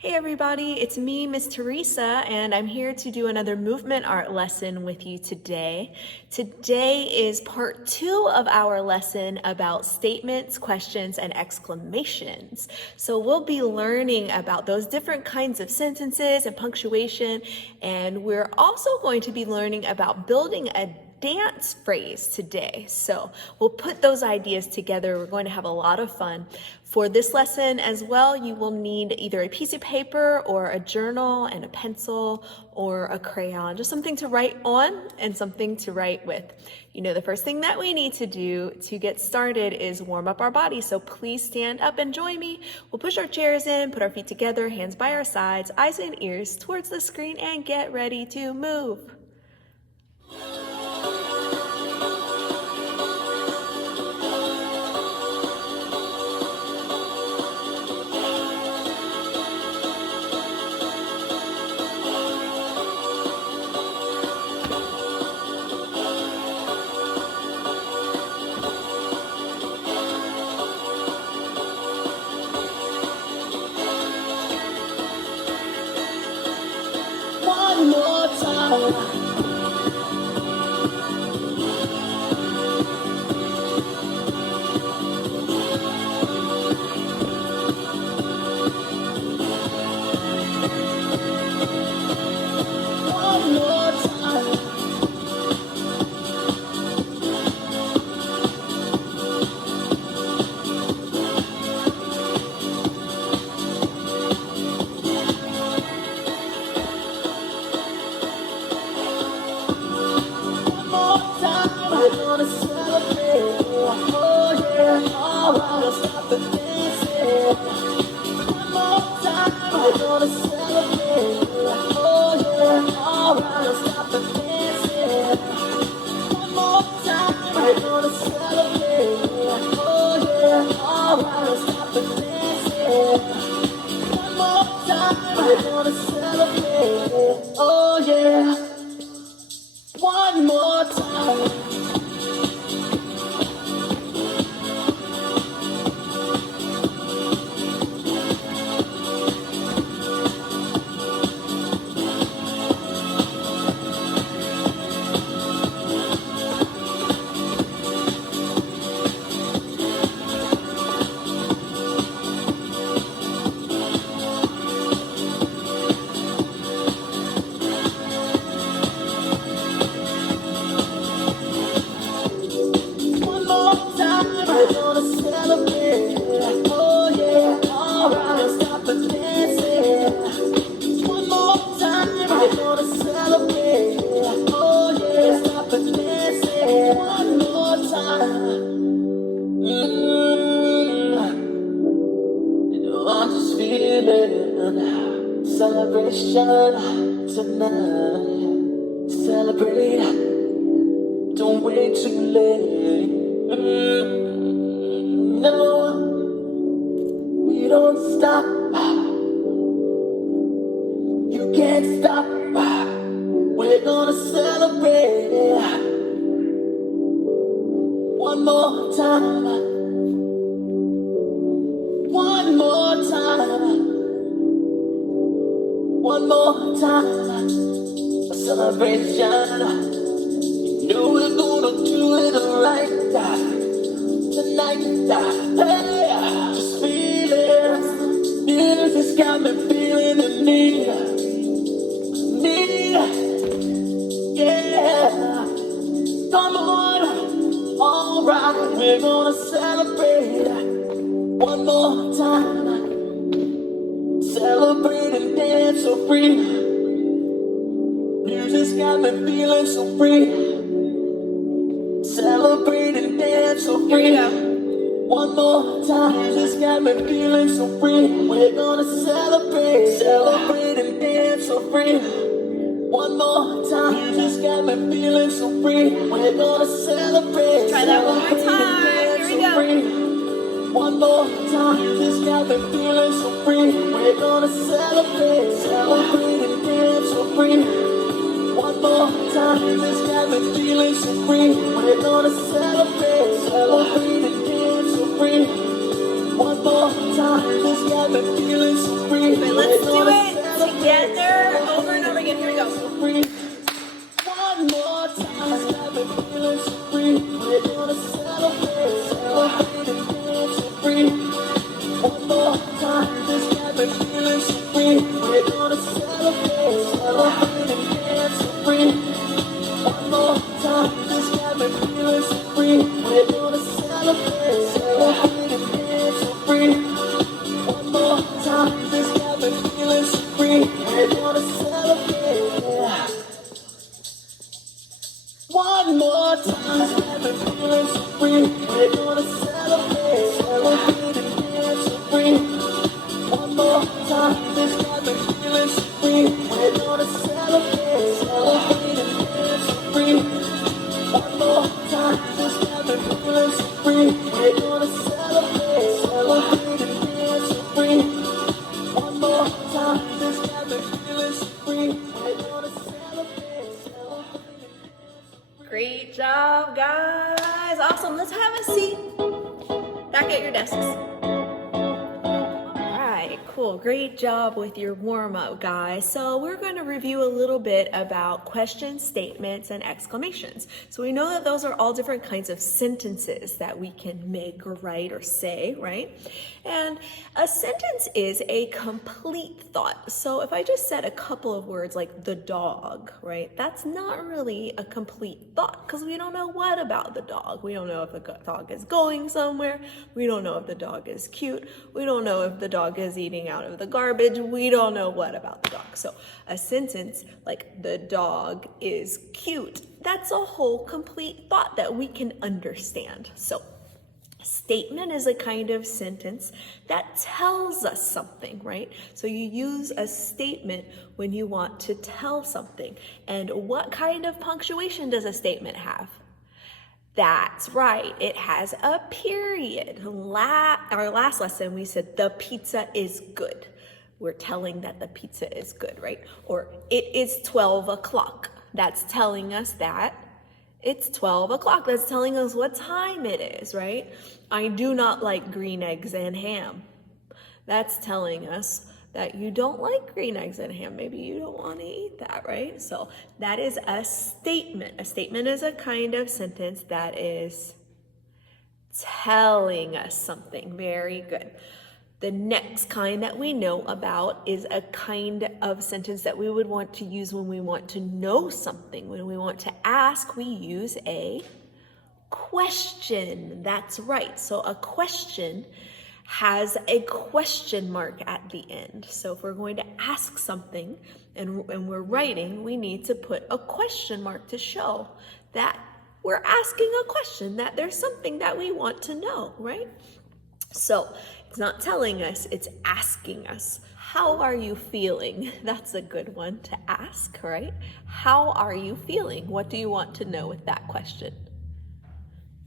Hey everybody, it's me, Miss Theresa, and I'm here to do another movement art lesson with you today. Today is part 2 of our lesson about statements, questions, and exclamations. So we'll be learning about those different kinds of sentences and punctuation, and we're also going to be learning about building a dance phrase today. So we'll put those ideas together. We're going to have a lot of fun. For this lesson as well, you will need either a piece of paper or a journal and a pencil or a crayon, just something to write on and something to write with. You know, the first thing that we need to do to get started is warm up our body. So please stand up and join me. We'll push our chairs in, put our feet together, hands by our sides, eyes and ears towards the screen, and get ready to move. One more time. One more time. We're gonna celebrate. Oh yeah, alright, let's stop the dancing. One more time. We're gonna celebrate. Oh yeah, alright, let's stop the dancing. One more time. We're gonna celebrate. Oh yeah, alright, let's stop the dancing. One more time. We're gonna celebrate. Oh yeah. One more time. We're gonna celebrate. Oh yeah, alright, let's stop the dancing. One more time. We're gonna celebrate. Oh yeah, stop the dancing. One more time. You know, I'm just feeling celebration tonight. Celebrate. Don't wait too late. No, we don't stop. You can't stop. We're gonna celebrate. One more time. One more time. One more time. A celebration. You know we're gonna do it right tonight. Hey, just feel it. Music's got me feeling the need. Yeah. Come on. Alright, we're gonna celebrate. One more time. Celebrate and dance so free. Music's got me feeling so free. Celebrate and dance so free. One more time. Music's got me feeling so free. We're gonna celebrate. Celebrate and dance so free. One more time. Music's got me feeling so free. We're gonna celebrate. Try that one more time. Here we go. One more time. Music's got me feeling so free. We're gonna celebrate. Celebrate and dance so free. One more time, this got me feeling so free. We're gonna celebrate, celebrate and dance so free. One more time. time, this got me feeling so free. But let's do it together over and over again. Here we go. Free. One more time, this got me feeling so free. We're gonna celebrate, celebrate and dance so free. One more time, this got me feeling so free. We're gonna celebrate, celebrate and dance so free. One more time, this got me feeling so free. We're gonna celebrate, celebrate and dance so free. One more time, this got me feeling so free. We're gonna celebrate. One more time, this got me feeling so free. We're gonna celebrate, celebrate and dance so free. One more time, this got me feeling so free. We're gonna celebrate, celebrate and dance so free. One more time, this got me feeling so free. We're gonna celebrate, celebrate and dance so free. One more time, this got me feeling so free. We're gonna celebrate, celebrate and dance. Great job, guys. Awesome. Let's have a seat back at your desks. All right, cool. Great job with your warm-up, guys. So we're going to review a little bit about questions, statements, and exclamations. So we know that those are all different kinds of sentences that we can make or write or say, right? And a sentence is a complete thought. So if I just said a couple of words like the dog, right? That's not really a complete thought because we don't know what about the dog. We don't know if the dog is going somewhere. We don't know if the dog is cute. We don't know if the dog is eating out of the garbage. We don't know what about the dog. So a sentence like the dog is cute, that's a whole complete thought that we can understand. So statement is a kind of sentence that tells us something, right? So you use a statement when you want to tell something. And what kind of punctuation does a statement have? That's right, it has a period. Our last lesson, we said the pizza is good. We're telling that the pizza is good, right? Or it is 12 o'clock. That's telling us that it's 12 o'clock. That's telling us what time it is, right? I do not like green eggs and ham. That's telling us that you don't like green eggs and ham. Maybe you don't want to eat that, right? So that is a statement. A statement is a kind of sentence that is telling us something. Very good. The next kind that we know about is a kind of sentence that we would want to use when we want to know something. When we want to ask, we use a question. That's right. So a question has a question mark at the end. So if we're going to ask something and we're writing, we need to put a question mark to show that we're asking a question, that there's something that we want to know, right? So it's not telling us, it's asking us. How are you feeling? That's a good one to ask, right? How are you feeling? What do you want to know with that question?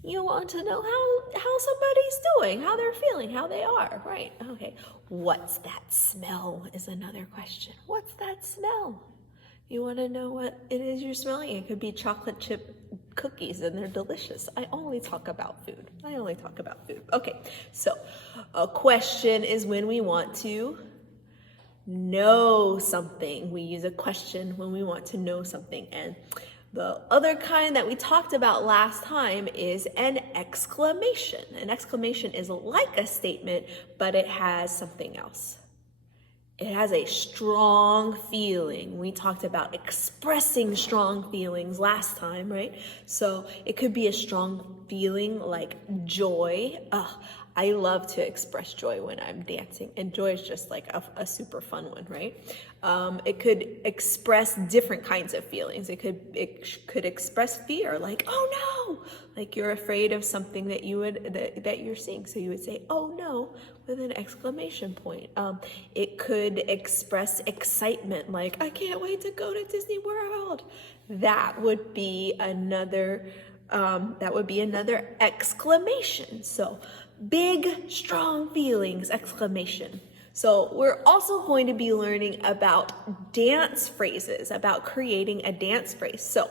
You want to know how somebody's doing, how they're feeling, how they are, right? Okay. What's that smell is another question. What's that smell? You want to know what it is you're smelling? It could be chocolate chip cookies and they're delicious. I only talk about food. Okay, so a question is when we want to know something. We use a question when we want to know something. And the other kind that we talked about last time is an exclamation. An exclamation is like a statement, but it has something else. It has a strong feeling. We talked about expressing strong feelings last time, right? So it could be a strong feeling like joy. I love to express joy when I'm dancing, and joy is just like a super fun one, right? It could express different kinds of feelings. It could express fear, like oh no, like you're afraid of something that you're seeing, so you would say oh no with an exclamation point. It could express excitement, like I can't wait to go to Disney World. That would be another exclamation. So big, strong feelings, exclamation. So we're also going to be learning about dance phrases, about creating a dance phrase. So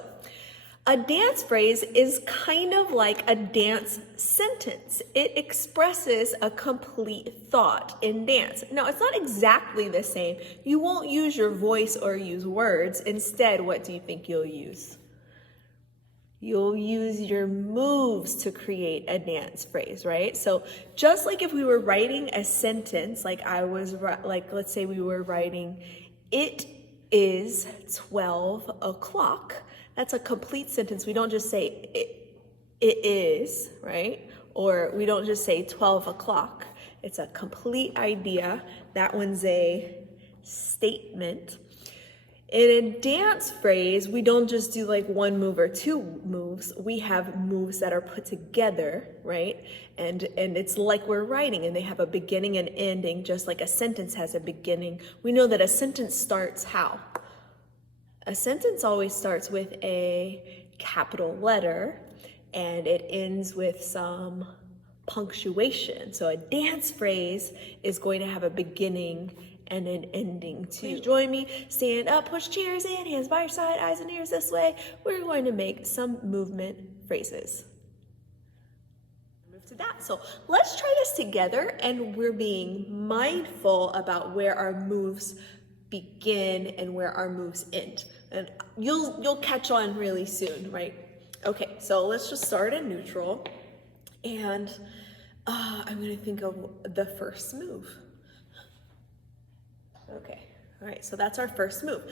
A dance phrase is kind of like a dance sentence. It expresses a complete thought in dance. Now, it's not exactly the same. You won't use your voice or use words. Instead, what do you think you'll use? You'll use your moves to create a dance phrase, right? So just like if we were writing a sentence, let's say we were writing, it is 12 o'clock. That's a complete sentence. We don't just say it is, right? Or we don't just say 12 o'clock. It's a complete idea. That one's a statement. In a dance phrase, we don't just do like one move or two moves. We have moves that are put together, right? And it's like we're writing, and they have a beginning and ending, just like a sentence has a beginning. We know that a sentence starts how? A sentence always starts with a capital letter, and it ends with some punctuation. So a dance phrase is going to have a beginning and an ending too. Please join me. Stand up, push chairs in, hands by your side, eyes and ears this way. We're going to make some movement phrases. Move to that. So let's try this together, and we're being mindful about where our moves begin and where our moves end. And you'll catch on really soon, right? Okay, so let's just start in neutral. And I'm gonna think of the first move. Okay, all right, so that's our first move.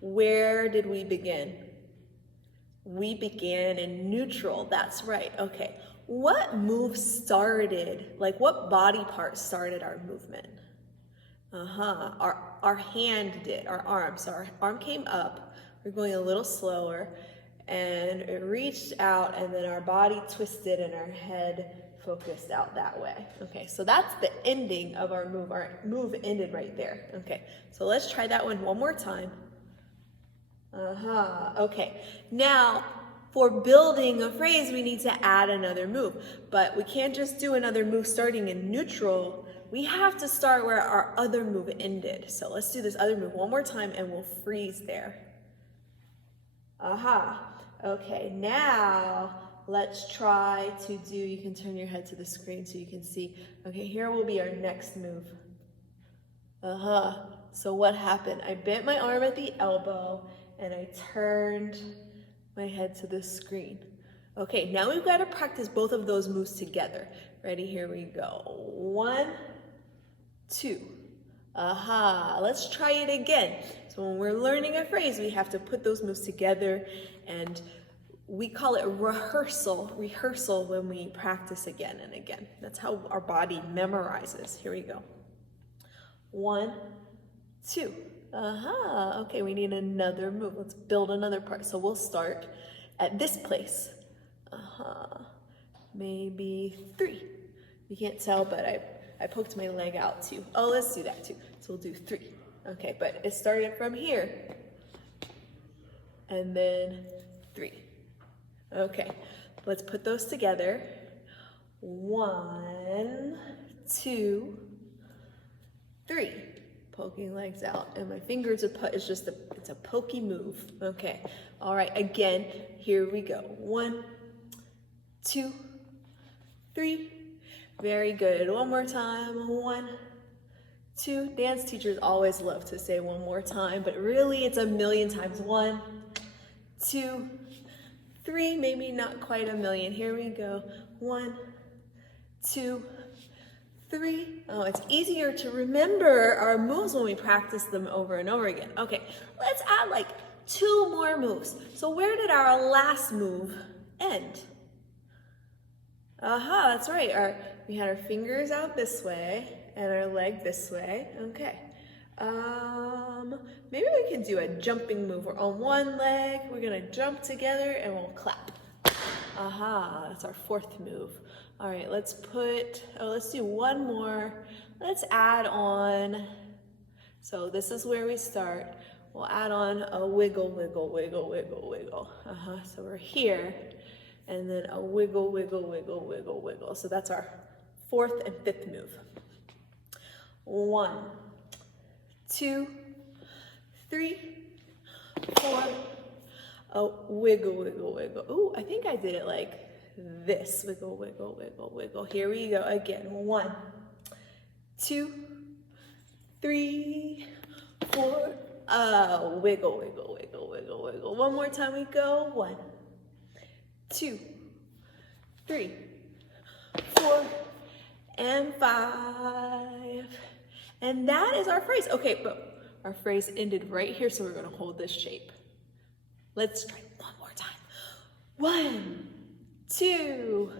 Where did we begin? We began in neutral, that's right. Okay, what move started, like what body part started our movement? Our hand did, our arm. So our arm came up, we're going a little slower, and it reached out, and then our body twisted and our head focused out that way. Okay, so that's the ending of our move. Our move ended right there. Okay, so let's try that one more time. Okay, now for building a phrase, we need to add another move, but we can't just do another move starting in neutral. We have to start where our other move ended. So let's do this other move one more time, and we'll freeze there. Okay, now let's try to do, you can turn your head to the screen so you can see. Okay, here will be our next move. So what happened? I bent my arm at the elbow and I turned my head to the screen. Okay, now we've got to practice both of those moves together. Ready? Here we go. 1, 2. Let's try it again. So when we're learning a phrase, we have to put those moves together, and we call it rehearsal when we practice again and again. That's how our body memorizes. Here we go. 1, 2. Okay, we need another move. Let's build another part. So we'll start at this place. Maybe 3. You can't tell, but I poked my leg out too. Oh, let's do that too. So we'll do 3. Okay, but it started from here. And then 3. Okay, let's put those together. 1, 2, 3. Poking legs out, and my fingers are it's a pokey move. Okay, all right, again, here we go. 1, 2, 3. Very good. One more time. 1, 2. Dance teachers always love to say one more time, but really it's a million times. 1, 2, 3. Maybe not quite a million. Here we go. 1, 2, 3. Oh, it's easier to remember our moves when we practice them over and over again. Okay, let's add like 2 more moves. So where did our last move end? That's right. We had our fingers out this way and our leg this way. Okay. Maybe we can do a jumping move. We're on one leg, we're gonna jump together and we'll clap. That's our 4th move. All right, let's do one more. Let's add on, so this is where we start. We'll add on a wiggle, wiggle, wiggle, wiggle, wiggle. So we're here, and then a wiggle, wiggle, wiggle, wiggle, wiggle. So that's our 4th and 5th move. 1, 2, 3, 4. Oh, wiggle, wiggle, wiggle. Ooh, I think I did it like this. Wiggle, wiggle, wiggle, wiggle. Here we go again. 1, 2, 3, 4. Wiggle, wiggle, wiggle, wiggle, wiggle. One more time we go. 1, 2, 3, 4, and 5. And that is our phrase. Okay, but our phrase ended right here, so we're going to hold this shape. Let's try one more time. 1, 2,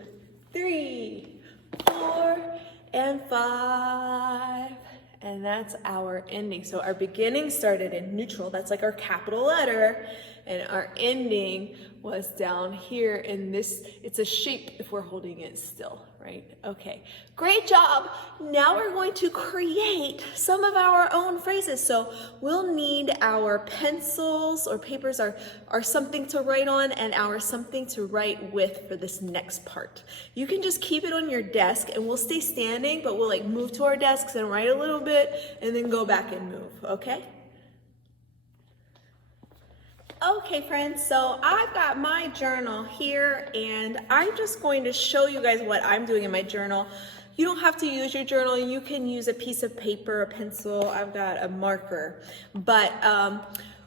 3, 4, and 5. And that's our ending. So our beginning started in neutral. That's like our capital letter. And our ending was down here in this. It's a shape if we're holding it still, right? Okay, great job. Now we're going to create some of our own phrases. So we'll need our pencils or papers or something to write on and our something to write with for this next part. You can just keep it on your desk and we'll stay standing, but we'll like move to our desks and write a little bit and then go back and move, okay? Okay, friends, so I've got my journal here and I'm just going to show you guys what I'm doing in my journal. You don't have to use your journal. You can use a piece of paper, a pencil. I've got a marker. But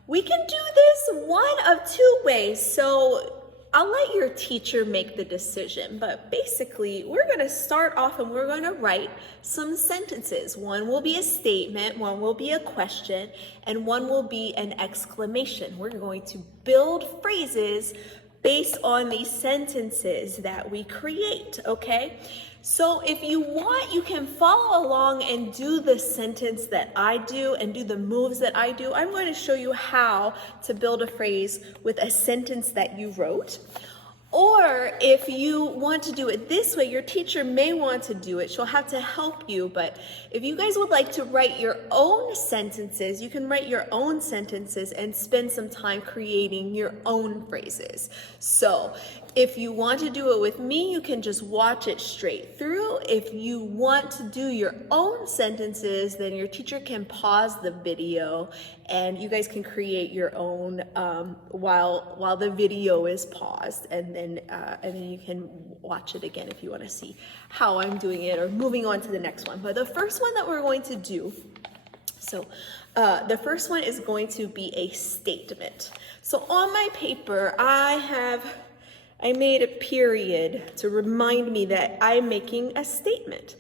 we can do this one of 2 ways. So I'll let your teacher make the decision, but basically we're going to start off and we're going to write some sentences. One will be a statement, one will be a question, and one will be an exclamation. We're going to build phrases based on these sentences that we create, okay? So if you want, you can follow along and do the sentence that I do and do the moves that I do. I'm going to show you how to build a phrase with a sentence that you wrote. Or if you want to do it this way, your teacher may want to do it. She'll have to help you. But if you guys would like to write your own sentences, you can write your own sentences and spend some time creating your own phrases. So if you want to do it with me, you can just watch it straight through. If you want to do your own sentences, then your teacher can pause the video and you guys can create your own while the video is paused, and then you can watch it again if you want to see how I'm doing it or moving on to the next one. But the first one that we're going to do, so the first one is going to be a statement. So on my paper, I made a period to remind me that I'm making a statement.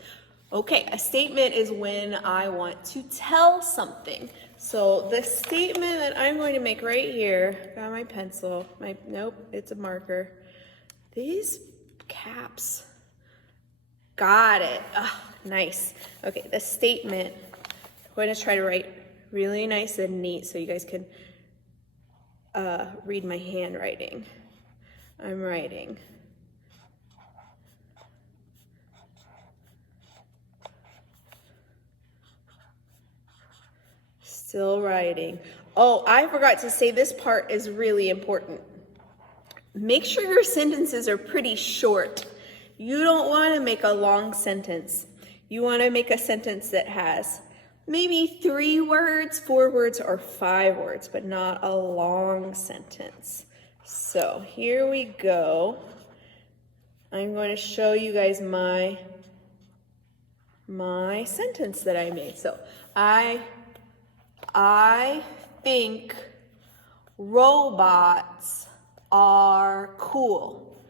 Okay, a statement is when I want to tell something. So the statement that I'm going to make right here, got my pencil, nope, it's a marker. These caps, got it, nice. Okay, the statement, I'm going to try to write really nice and neat so you guys can read my handwriting. I'm writing. Still writing. Oh, I forgot to say this part is really important. Make sure your sentences are pretty short. You don't want to make a long sentence. You want to make a sentence that has maybe 3 words, 4 words, or 5 words, but not a long sentence. So here we go. I'm going to show you guys my sentence that I made. So I think robots are cool.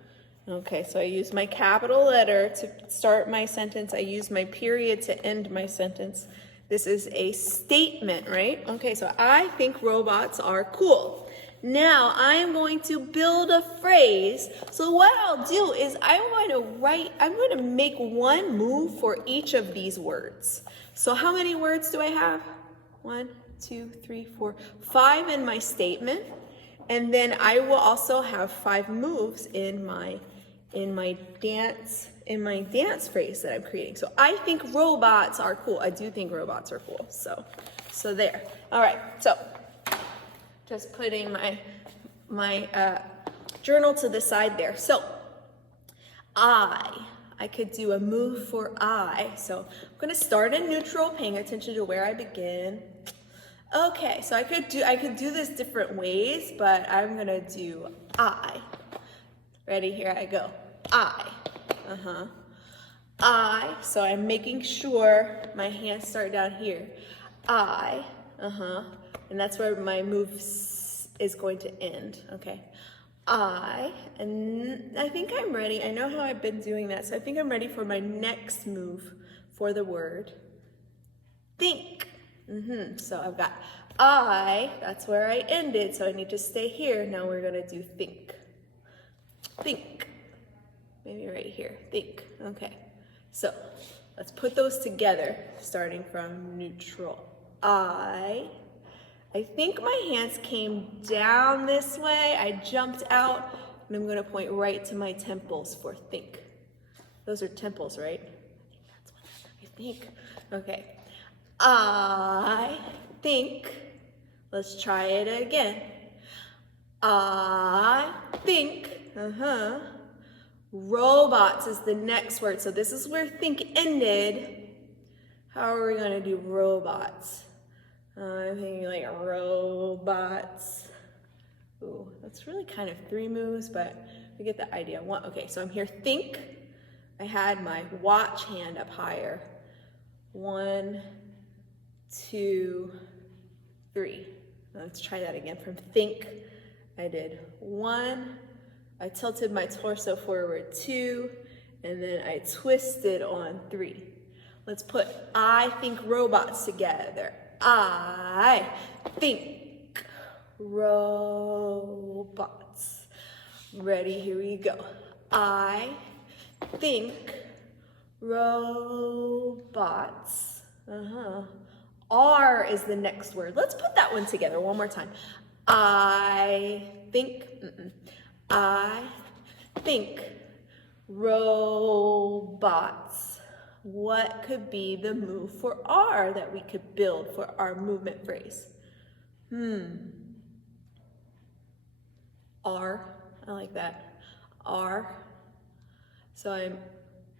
Okay, so I use my capital letter to start my sentence. I use my period to end my sentence. This is a statement, right? Okay, so I think robots are cool. Now I'm going to build a phrase. So what I'll do is I'm going to make one move for each of these words. So how many words do I have? 1, 2, 3, 4, 5 in my statement. And then I will also have 5 moves in my dance phrase that I'm creating. So I think robots are cool. I do think robots are cool. So there. All right. So just putting my journal to the side there. So I could do a move for I. So I'm going to start in neutral, paying attention to where I begin. Okay, so I could do this different ways, but I'm gonna do I. Ready? Here I go. I. I. So I'm making sure my hands start down here. I. And that's where my move is going to end. Okay. I. And I think I'm ready. I know how I've been doing that, so I think I'm ready for my next move for the word think. So I've got I, that's where I ended, so I need to stay here. Now we're gonna do think. Think. Maybe right here, think, okay. So let's put those together, starting from neutral. I think my hands came down this way. I jumped out, and I'm gonna point right to my temples for think. Those are temples, right? I think. Okay. I think, let's try it again. I think, robots is the next word. So this is where think ended. How are we gonna do robots? I'm thinking like robots. Ooh, that's really kind of 3 moves, but we get the idea. One, okay, so I'm here, think. I had my watch hand up higher. 1, 2, 3. Let's try that again. From think, I did 1. I tilted my torso forward 2, and then I twisted on 3. Let's put I think robots together. I think robots. Ready? Here we go. I think robots. R is the next word. Let's put that one together one more time. I think, I think robots. What could be the move for R that we could build for our movement phrase? R, I like that. R. So I'm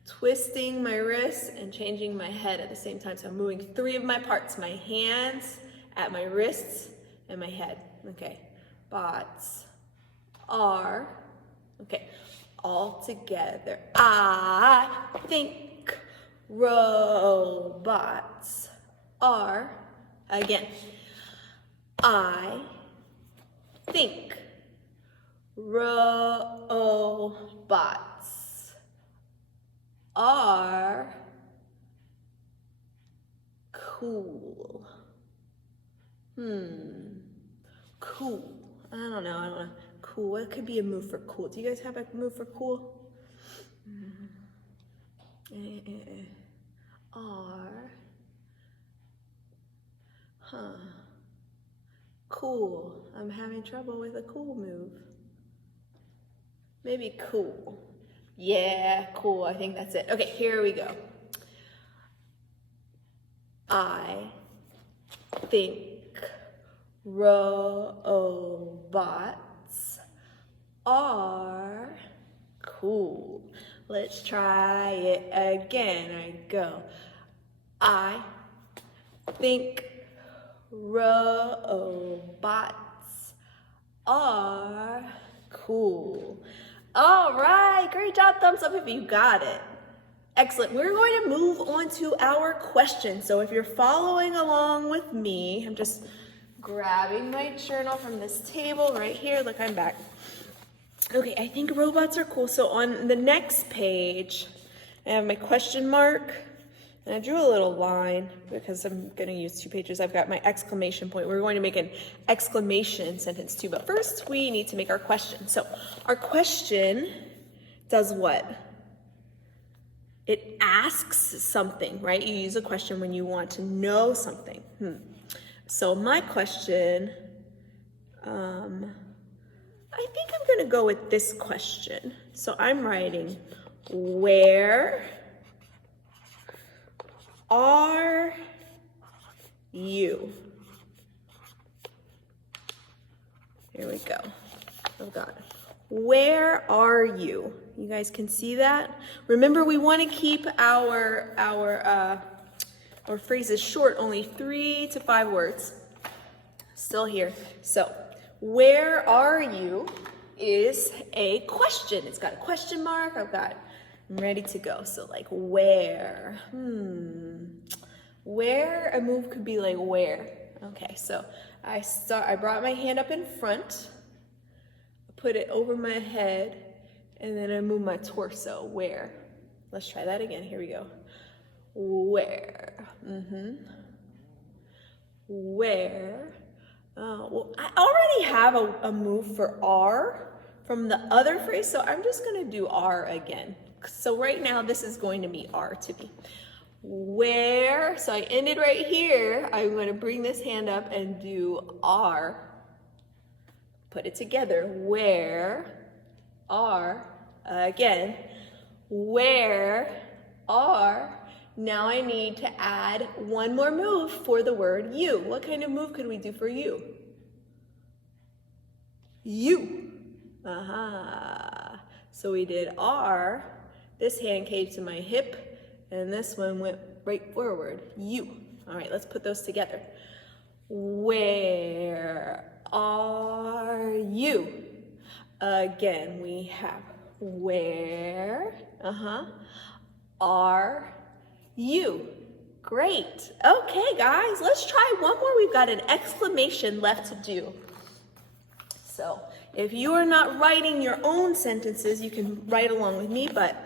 twisting my wrists and changing my head at the same time. So I'm moving 3 of my parts, my hands at my wrists and my head. Okay, bots, R, okay, all together. I think robots are, again, I think robots are cool. Cool. I don't know. Cool. What could be a move for cool? Do you guys have a move for cool? R. Cool. I'm having trouble with a cool move. Maybe cool. Yeah, cool. I think that's it. Okay, here we go. I think robots are cool. Let's try it again. I go. I think robots are cool. All right, great job. Thumbs up if you got it. Excellent. We're going to move on to our question. So if you're following along with me, I'm just grabbing my journal from this table right here. Look, I'm back. Okay, I think robots are cool. So on the next page, I have my question mark, and I drew a little line because I'm going to use 2 pages. I've got my exclamation point. We're going to make an exclamation sentence too, but first we need to make our question. So our question does what? It asks something, right? You use a question when you want to know something. So my question, I think I'm going to go with this question. So I'm writing, where are you? Here we go. Oh God. Where are you? You guys can see that? Remember, we want to keep our phrases short, only 3 to 5 words. Still here. So, where are you is a question. It's got a question mark. I'm ready to go. So like where? Where, a move could be like where. Okay, so I brought my hand up in front, put it over my head, and then I move my torso. Where? Let's try that again. Here we go. Where? Where? Well, I already have a move for R from the other phrase, so I'm just gonna do R again. So right now, this is going to be R to me. Where? So I ended right here. I'm gonna bring this hand up and do R. Put it together. Where? R. Again. Where? R. Now I need to add one more move for the word you. What kind of move could we do for you? You. So we did R. This hand came to my hip, and this one went right forward. You. All right, let's put those together. Where are you? Again, we have where, are you. Great. Okay, guys, let's try one more. We've got an exclamation left to do. So if you are not writing your own sentences, you can write along with me, but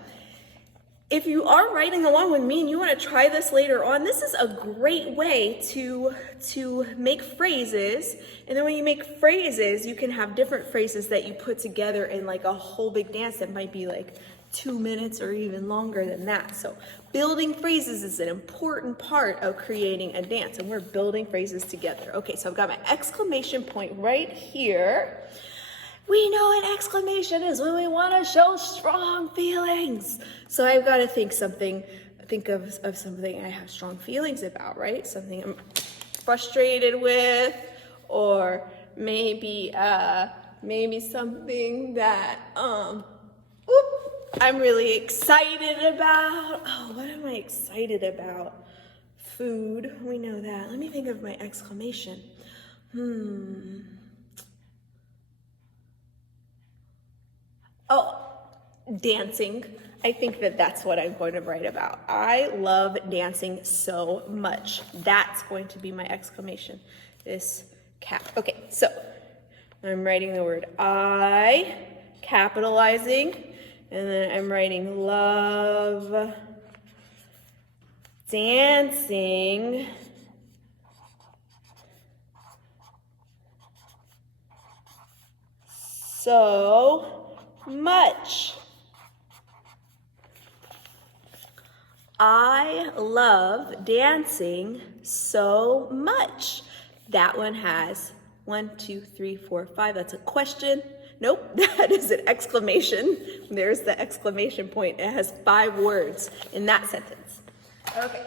if you are writing along with me and you want to try this later on, this is a great way to make phrases. And then when you make phrases, you can have different phrases that you put together in like a whole big dance that might be like 2 minutes or even longer than that. So building phrases is an important part of creating a dance, and we're building phrases together. Okay, so I've got my exclamation point right here. We know an exclamation is when we want to show strong feelings. So I've got to think of something I have strong feelings about, right? Something I'm frustrated with, or maybe something that I'm really excited about. Oh, what am I excited about? Food, we know that. Let me think of my exclamation. Oh, dancing. I think that's what I'm going to write about. I love dancing so much. That's going to be my exclamation. This cap. Okay, so I'm writing the word I, capitalizing, and then I'm writing love, dancing, so much. I love dancing so much. That one has 1, 2, 3, 4, 5. That's a question. Nope, that is an exclamation. There's the exclamation point. It has 5 words in that sentence. Okay.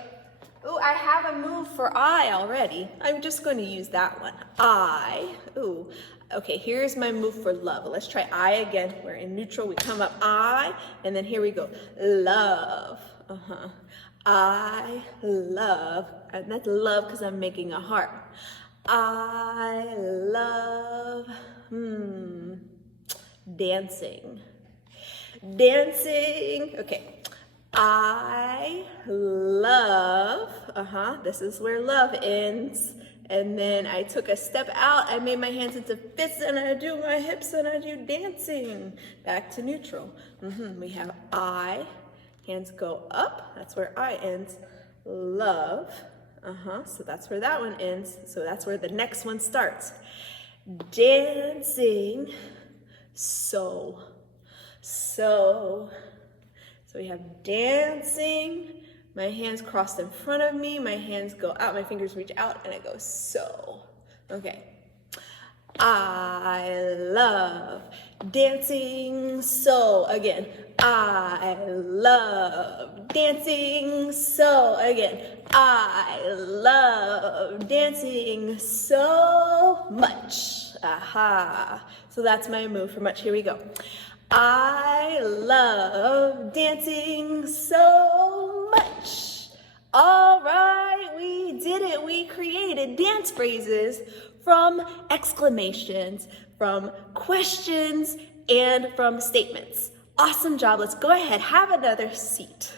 Ooh, I have a move for I already. I'm just going to use that one. I. Ooh. Okay, here's my move for love. Let's try I again. We're in neutral. We come up I, and then here we go. Love. I love. And that's love because I'm making a heart. I love dancing. Dancing. Okay. I love. This is where love ends. And then I took a step out, I made my hands into fists, and I do my hips, and I do dancing. Back to neutral. We have I, hands go up, that's where I ends. Love, so that's where that one ends. So that's where the next one starts. Dancing, so we have dancing. My hands crossed in front of me, my hands go out, my fingers reach out, and I go so. Okay. I love dancing so. Again. I love dancing so. Again. I love dancing so much. So that's my move for much. Here we go. I love dancing so much. All right, we did did it. We created dance phrases from exclamations, from questions, and from statements. Awesome job. Let's go ahead, have another seat.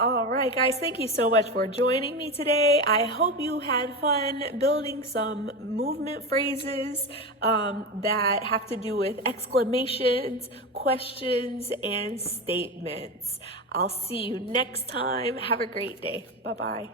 All right, guys, thank you so much for joining me today. I hope you had fun building some movement phrases that have to do with exclamations, questions, and statements. I'll see you next time. Have a great day. Bye-bye.